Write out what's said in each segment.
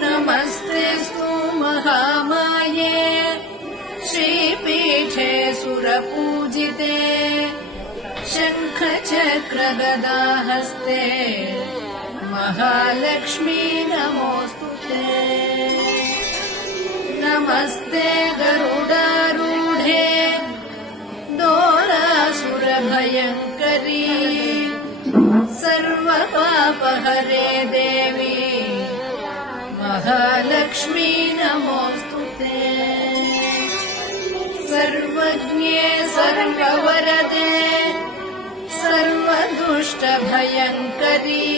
नमस्तेऽस्तु महामाये श्रीपीठे सुरपूजिते शङ्खचक्रगदाहस्ते महालक्ष्मी नमोऽस्तुते। नमस्ते गरुडारूढे दोलासुरभयङ्करी सर्वपापहरे देवी महालक्ष्मी नमोऽस्तुते। सर्वज्ञे सर्ववरदे सर्वदुष्टभयङ्करी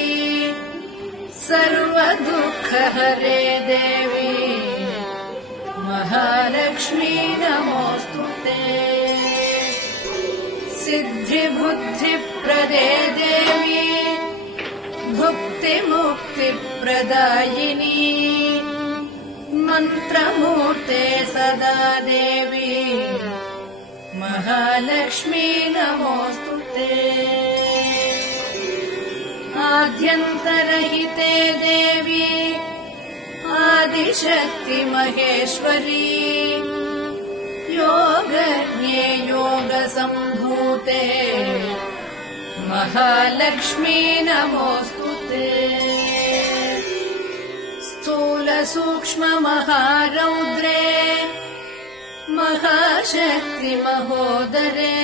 सर्वदुःखहरे देवी महालक्ष्मी नमोऽस्तुते। सिद्धिबुद्धिप्रदे देवी भुक्तिमुक्तिप्रदायिनी मन्त्रमूर्ते सदा देवी महालक्ष्मी नमोऽस्तुते। आद्यन्तरहिते देवी आदिशक्ति महेश्वरी योगज्ञे योगसम्भूते महालक्ष्मी नमोऽस्तुते। स्थूलसूक्ष्ममहारौद्रे महाशक्ति महोदरे